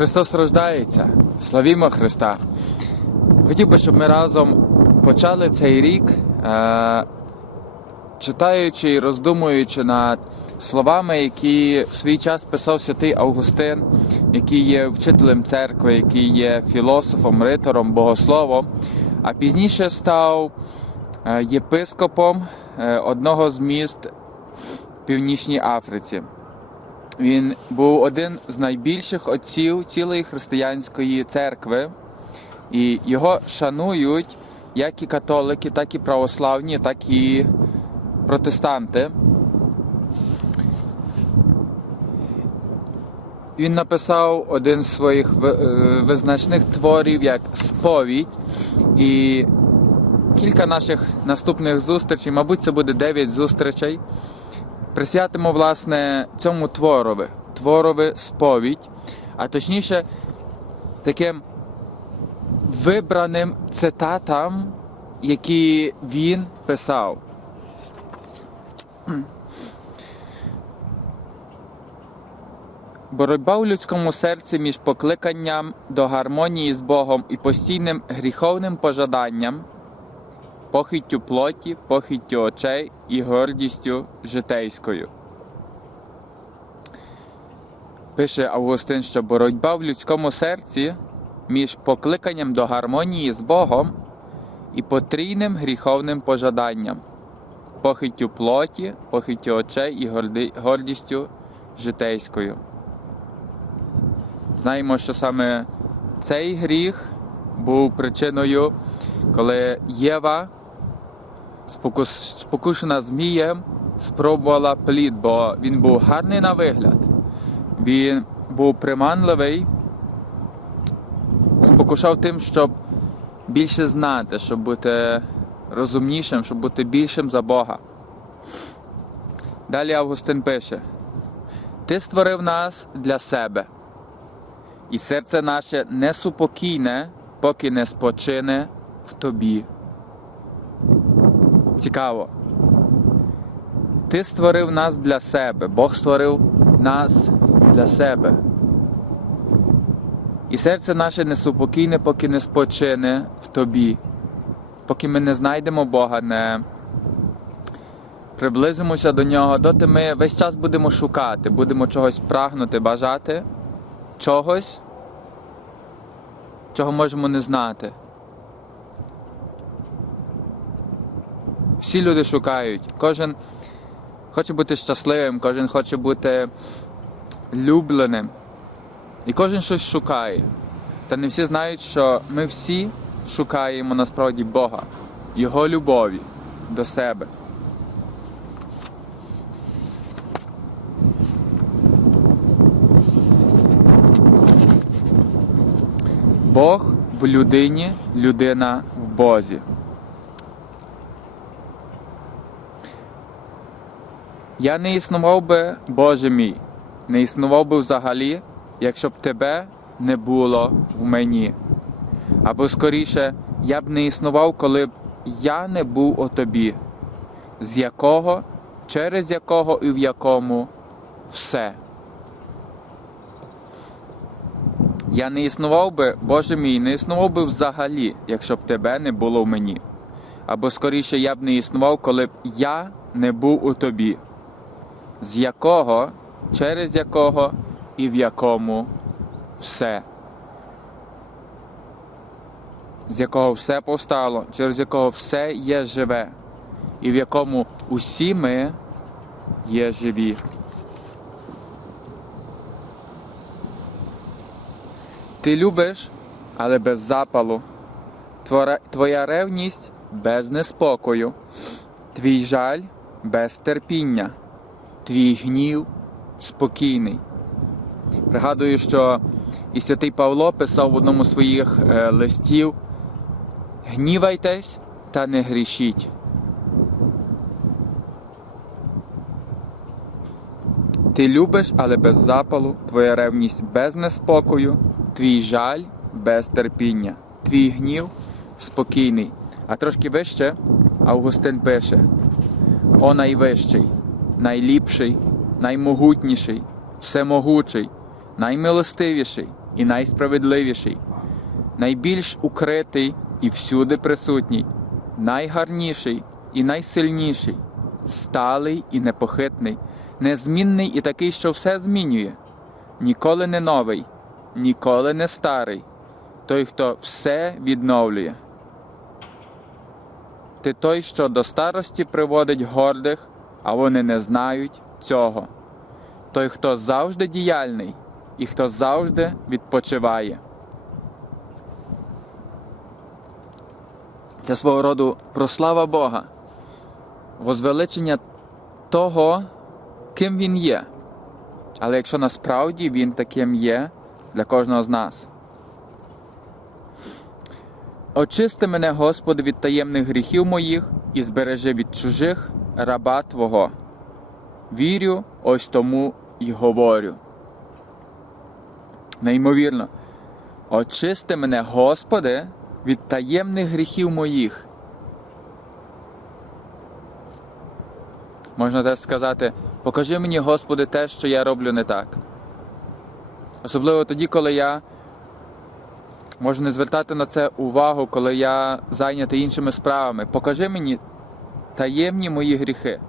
Христос рождається. Славімо Христа. Хотів би, щоб ми разом почали цей рік, е, читаючи і роздумуючи над словами, які в свій час писав святий Августин, який є вчителем церкви, який є філософом, ритором, богословом, а пізніше став е, єпископом е, одного з міст в Північній Африці. Він був один з найбільших отців цілої християнської церкви, і його шанують як і католики, так і православні, так і протестанти. Він написав один з своїх е, визначних творів як сповідь. І кілька наших наступних зустрічей, мабуть, це буде 9 зустрічей присвятимо власне цьому творові, творові сповідь, а точніше таким вибраним цитатам, які він писав. Боротьба у людському серці між покликанням до гармонії з Богом і постійним гріховним пожаданням похиттю плоті, похиттю очей і гордістю житейською. Пише Августин, що боротьба в людському серці між покликанням до гармонії з Богом і потрійним гріховним пожаданням, похиттю плоті, похиттю очей і гордістю житейською. Знаємо, що саме цей гріх був причиною, коли Єва спокушена змієм, спробувала плід, бо він був гарний на вигляд. Він був приманливий, спокушав тим, щоб більше знати, щоб бути розумнішим, щоб бути більшим за Бога. Далі Августин пише: Ти створив нас для себе, і серце наше несупокійне, поки не спочине в тобі. Цікаво. Ти створив нас для себе, Бог створив нас для себе. І серце наше несупокійне, поки не спочине в тобі, поки ми не знайдемо Бога, не приблизимося до Нього, доти ми весь час будемо шукати, будемо чогось прагнути, бажати, чогось, чого можемо не знати. Всі люди шукають. Кожен хоче бути щасливим, кожен хоче бути любленим. І кожен щось шукає. Та не всі знають, що ми всі шукаємо насправді Бога, Його любові до себе. Бог в людині, людина в Бозі. Я не існував би, Боже мій, не існував би взагалі, якщо б тебе не було в мені. Або скоріше, я б не існував, коли б я не був у тобі, з якого, через якого і в якому все. Я не існував би, Боже мій, не існував би взагалі, якщо б тебе не було в мені. Або скоріше я б не існував, коли б я не був у тобі з якого, через якого і в якому все. З якого все повстало, через якого все є живе, і в якому усі ми є живі. Ти любиш, але без запалу. Твоя ревність без неспокою, твій жаль без терпіння твій гнів спокійний. Пригадую, що і святий Павло писав в одному з своїх е, листів: гнівайтесь та не грішіть. Ти любиш, але без запалу, твоя ревність без неспокою, твій жаль без терпіння, твій гнів спокійний. А трошки вище Августин пише: О найвищий, найліпший, наймогутніший, всемогучий, наймилостивіший, і найсправедливіший, найбільш укритий і всюди присутній, найгарніший і найсильніший, сталий і непохитний, незмінний і такий, що все змінює, ніколи не новий, ніколи не старий, той, хто все відновлює. Ти той, що до старості приводить гордих, а вони не знають цього. Той, хто завжди діяльний і хто завжди відпочиває. Це свого роду прослава Бога, возвеличення того, ким Він є. Але якщо насправді Він таким є для кожного з нас. Очисти мене, Господи, від таємних гріхів моїх і збережи від чужих раба Твого. Вірю, ось тому і говорю. Неймовірно. Очисти мене, Господи, від таємних гріхів моїх. Можна теж сказати, покажи мені, Господи, те, що я роблю не так. Особливо тоді, коли я можу не звертати на це увагу, коли я зайнятий іншими справами. Покажи мені таємні мої гріхи.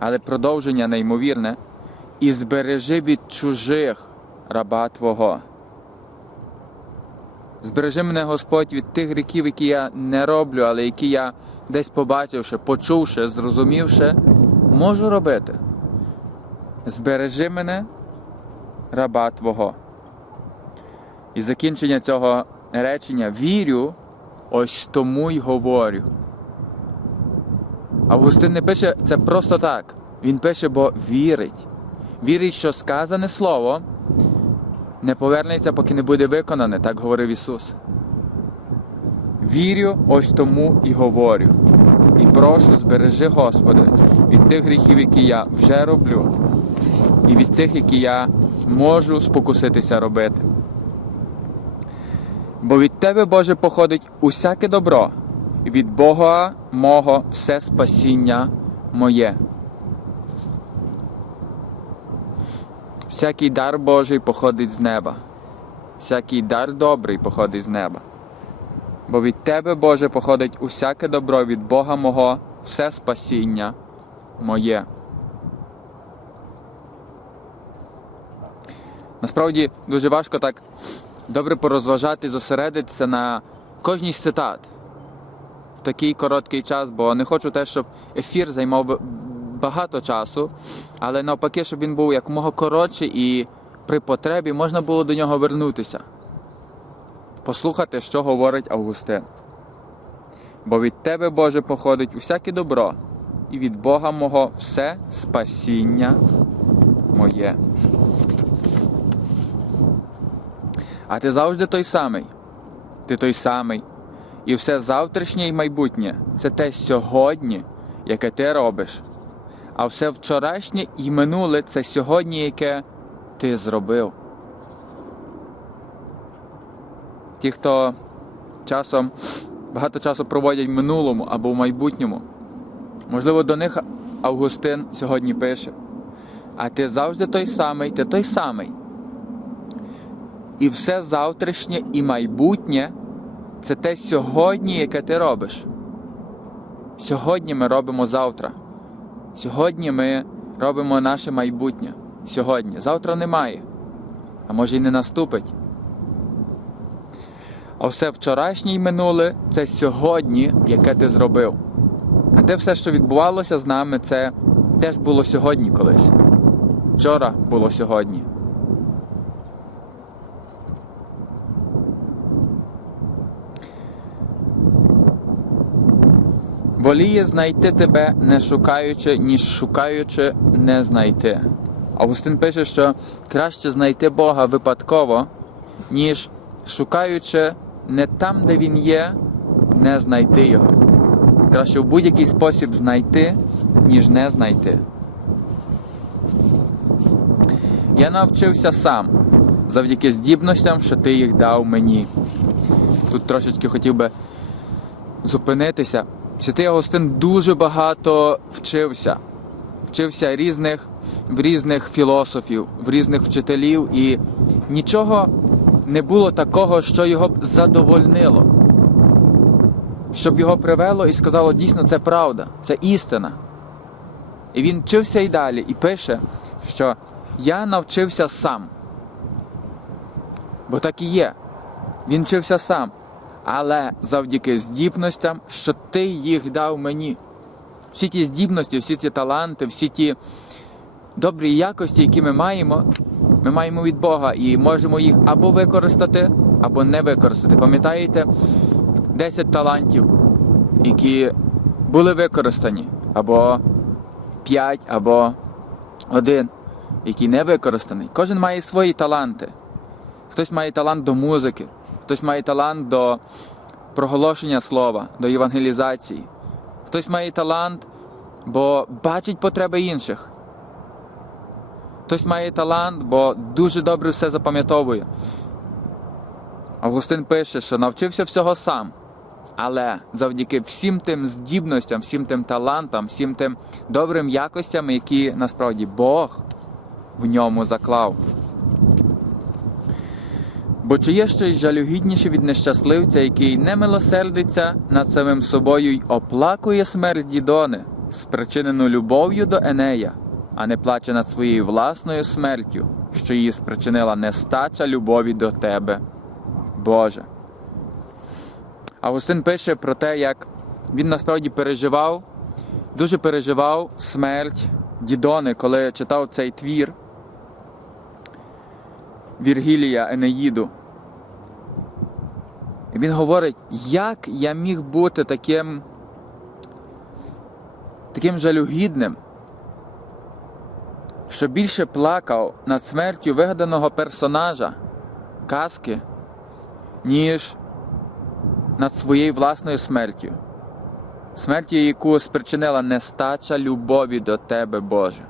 Але продовження неймовірне. І збережи від чужих раба Твого. Збережи мене, Господь, від тих гріхів, які я не роблю, але які я десь побачивши, почувши, зрозумівши, можу робити. Збережи мене, раба Твого. І закінчення цього речення вірю, ось тому й говорю. Августин не пише це просто так. Він пише, бо вірить. Вірить, що сказане слово не повернеться, поки не буде виконане, так говорив Ісус. Вірю, ось тому і говорю. І прошу, збережи, Господи, від тих гріхів, які я вже роблю, і від тих, які я можу спокуситися робити. Бо від Тебе, Боже, походить усяке добро, від Бога мого все спасіння моє. Всякий дар Божий походить з неба, всякий дар добрий походить з неба. Бо від Тебе, Боже, походить усяке добро від Бога мого, все спасіння моє. Насправді дуже важко так добре порозважати зосередитися на кожній з цитат в такий короткий час, бо не хочу те, щоб ефір займав багато часу, але навпаки, щоб він був якомога коротший і при потребі можна було до нього вернутися, послухати, що говорить Августин. Бо від Тебе, Боже, походить усяке добро, і від Бога мого все спасіння моє. А ти завжди той самий. Ти той самий. І все завтрашнє і майбутнє це те сьогодні, яке ти робиш. А все вчорашнє і минуле це сьогодні, яке ти зробив. Ті, хто часом багато часу проводять в минулому або в майбутньому, можливо, до них Августин сьогодні пише. А ти завжди той самий, ти той самий. І все завтрашнє і майбутнє це те сьогодні, яке ти робиш. Сьогодні ми робимо завтра. Сьогодні ми робимо наше майбутнє. Сьогодні. Завтра немає. А може й не наступить. А все вчорашнє й минуле це сьогодні, яке ти зробив. А те все, що відбувалося з нами, це теж було сьогодні колись. Вчора було сьогодні. Воліє знайти тебе, не шукаючи, ніж шукаючи, не знайти. Августин пише, що краще знайти Бога випадково, ніж шукаючи не там, де Він є, не знайти Його. Краще в будь-який спосіб знайти, ніж не знайти. Я навчився сам завдяки здібностям, що ти їх дав мені. Тут трошечки хотів би зупинитися. Святий Агустин дуже багато вчився. Вчився різних, в різних філософів, в різних вчителів, і нічого не було такого, що його б задовольнило. Щоб його привело і сказало, дійсно, це правда, це істина. І він вчився і далі, і пише, що я навчився сам. Бо так і є. Він вчився сам. Але завдяки здібностям, що ти їх дав мені. Всі ті здібності, всі ті таланти, всі ті добрі якості, які ми маємо, ми маємо від Бога і можемо їх або використати, або не використати. Пам'ятаєте 10 талантів, які були використані, або 5, або 1, який не використаний. Кожен має свої таланти. Хтось має талант до музики, хтось має талант до проголошення слова, до євангелізації. Хтось має талант, бо бачить потреби інших. Хтось має талант, бо дуже добре все запам'ятовує. Августин пише, що навчився всього сам. Але завдяки всім тим здібностям, всім тим талантам, всім тим добрим якостям, які насправді Бог в ньому заклав. Бо чи є щось жалюгідніше від нещасливця, який не милосердиться над самим собою й оплакує смерть Дідони, спричинену любов'ю до Енея, а не плаче над своєю власною смертю, що її спричинила нестача любові до тебе, Боже. Августин пише про те, як він насправді переживав, дуже переживав смерть Дідони, коли читав цей твір. Віргілія Енеїду. І він говорить, як я міг бути таким таким жалюгідним, що більше плакав над смертю вигаданого персонажа казки, ніж над своєю власною смертю, смертю, яку спричинила нестача любові до тебе, Боже.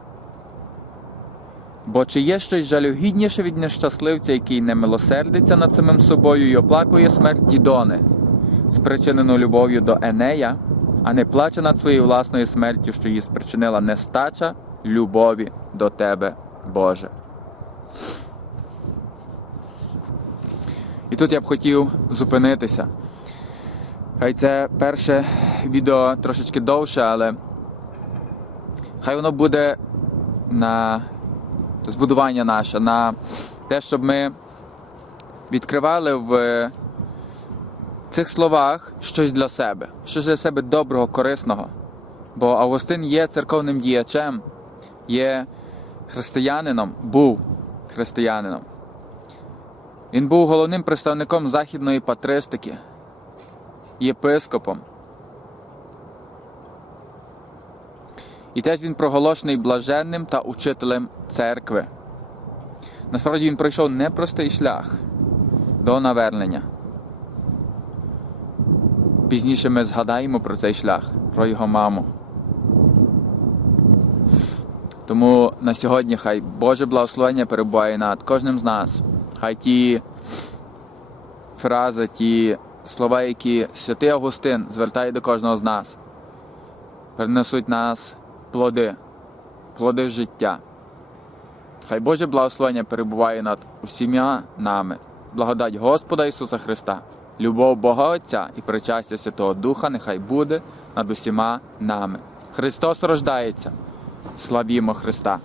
Бо чи є щось жалюгідніше від нещасливця, який не милосердиться над самим собою і оплакує смерть Дідони, спричинену любов'ю до Енея, а не плаче над своєю власною смертю, що її спричинила нестача любові до тебе, Боже. І тут я б хотів зупинитися. Хай це перше відео трошечки довше, але хай воно буде на збудування наше, на те, щоб ми відкривали в цих словах щось для себе, щось для себе доброго, корисного. Бо Августин є церковним діячем, є християнином, був християнином. Він був головним представником західної патристики, єпископом. І теж він проголошений блаженним та учителем церкви. Насправді він пройшов непростий шлях до навернення. Пізніше ми згадаємо про цей шлях, про його маму. Тому на сьогодні хай Боже благословення перебуває над кожним з нас. Хай ті фрази, ті слова, які святий Августин звертає до кожного з нас, перенесуть нас плоди, плоди життя. Хай Боже благословення перебуває над усіма нами. Благодать Господа Ісуса Христа, любов Бога Отця і причастя Святого Духа нехай буде над усіма нами. Христос рождається. Славімо Христа!